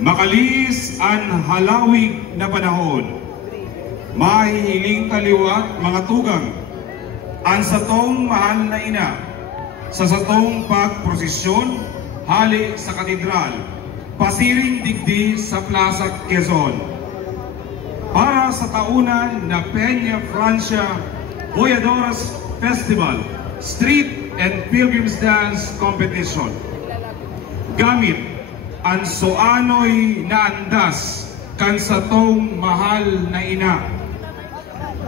Makalis ang halawig na panahon, mahihiling kaliwat mga tugang, ang satong mahal na ina, sa satong pagprosesyon, hali sa katedral, pasiring digdi sa Plaza Quezon. Para sa taunan na Peña Francia Boyadoras Festival, Street and Pilgrims Dance Competition. Gamit ang soanoy na andas kan sa tong mahal na ina.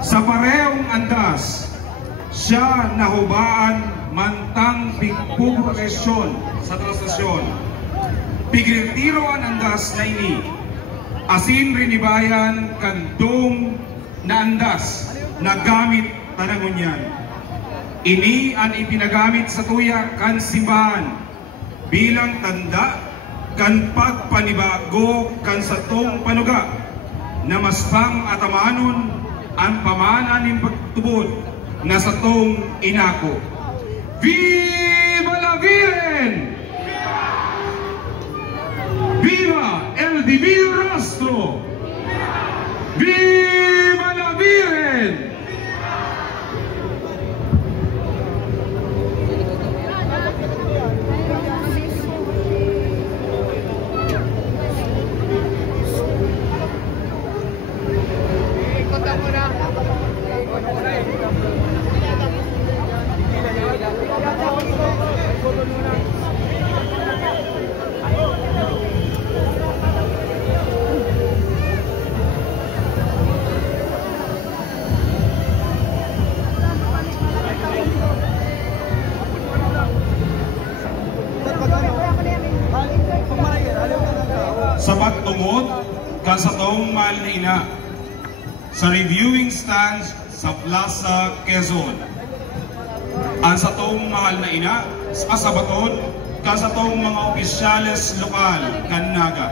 Sa parehong andas, siya nahubaan mantang pigpuprokesyon sa trastasyon. Pigretiro ang andas na ini, asin rinibayan kantong na andas na gamit tanangunyan. Ini ang ipinagamit sa tuya kan simbahan bilang tanda kan pagpanibago kan satong panuga na mas pang atamanon ang pamana ning pagtubod na satong inako. Viva la Virgen! Viva el Divino Rostro! Viva la Virgen! Sa pagtungod kan sa taong mahal na ina sa reviewing stand sa Plaza Quezon, ang sa taong mahal na ina sa sabaton kan sa taong mga opisyales lokal kan Naga.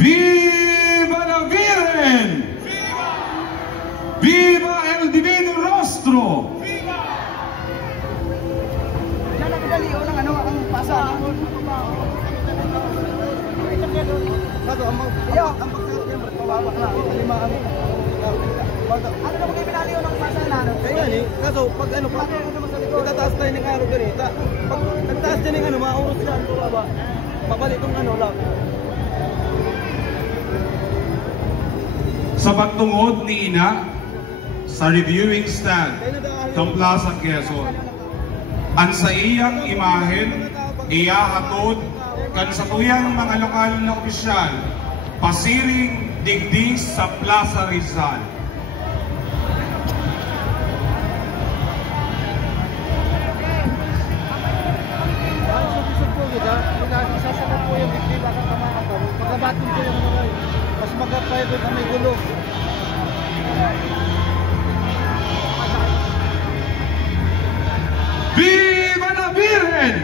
Viva la Virgen! Viva! Viva el Divino Rostro! Viva! Diyan nagdaliw ng ano ang pasa. Kato ang pagkakababa na lima kami. Ano na mga pinaliw ng pasa na? Kaya ni, kaso pag ano pa pagkataas tayo ng araw ganito. Pag nagtaas din ng ano, maurot sila ang baba. Babalik kong ano lang. Sa pagtungod ni ina sa reviewing stand ng Plaza Quezon, ang sa iyang imahen iyahatod kan sa tuyang mga lokal na opisyal pasiring digdi sa Plaza Rizal. Sasagot po yung digdi bakit kamakataw. Pagkabatin po yung mga mas magkakaya po kami gulo. Viva la Virgen!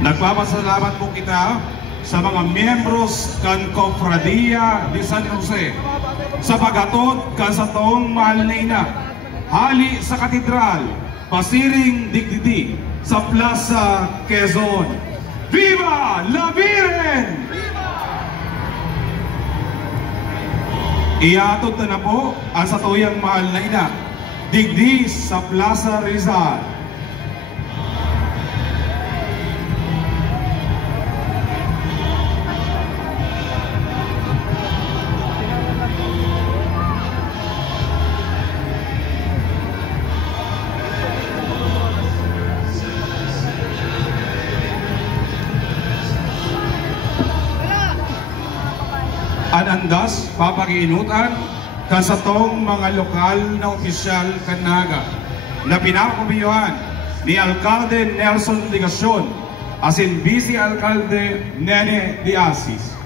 Nagpapasalamat po kita sa mga miyembros kan Cofradia de San Jose sa paghatod kan sa taong mahal na ina hali sa katedral pasiring digdi sa Plaza Quezon. Viva la Virgen! Iatod na po ang sa tuyang mahal na ina digdi sa Plaza Rizal. andas, papakiinutan, kan sa tong mga lokal na opisyal kanaga, na pinakabiyuhan ni Alcalde Nelson Ligacion, asin Vice Alcalde Nene de Asis.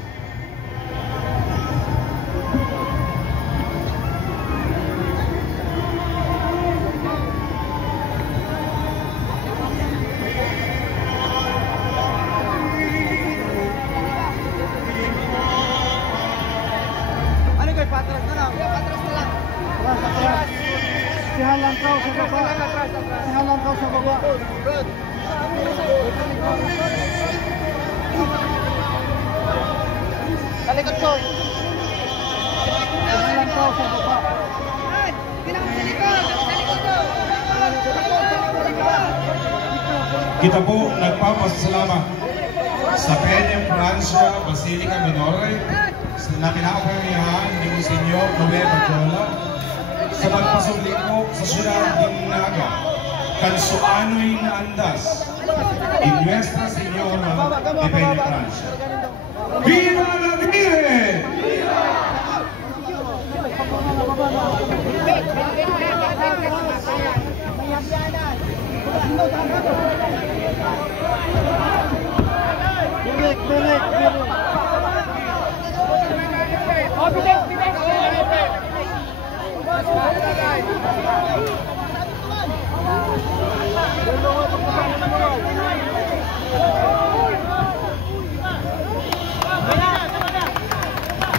Patras na lang. Patras na lang. Atras. Sihalan ka sa baba. Sihalan ka sa baba. Talikod ko. Sihalan ka sa baba. Kita po nagpapasalamat sa Peña Francia Basilica Minore na pinakapangyarihan ni Monsignor Noel Barjola sa pagpasublik po sa siyudad ng Naga, kansuanoy na andas in Nuestra Señora de Peña Francia. Viva la Virgen!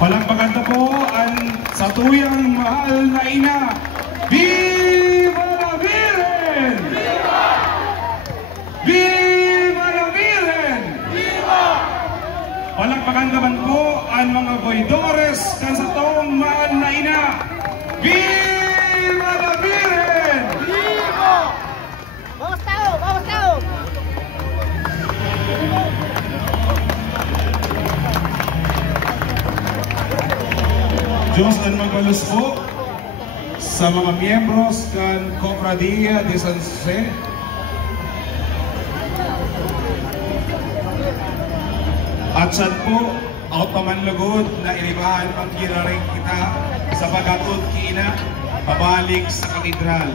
Palakpakan na po ang sa tuyang mahal na ina. Viva la Virgen! Viva! Viva la Virgen! Viva! Palakpakan naman po ang mga boydores kan sa tuyang mahal na ina. Viva la Virgen! Viva! Bawas tao! Bawas tao! Diyos ang magbalos po sa mga miyembros kan Cofradia de San Jose. At saan po, ako pamanlugod na inibahan pagkiraring kita sa pagkatod kiina, pabalik sa katedral.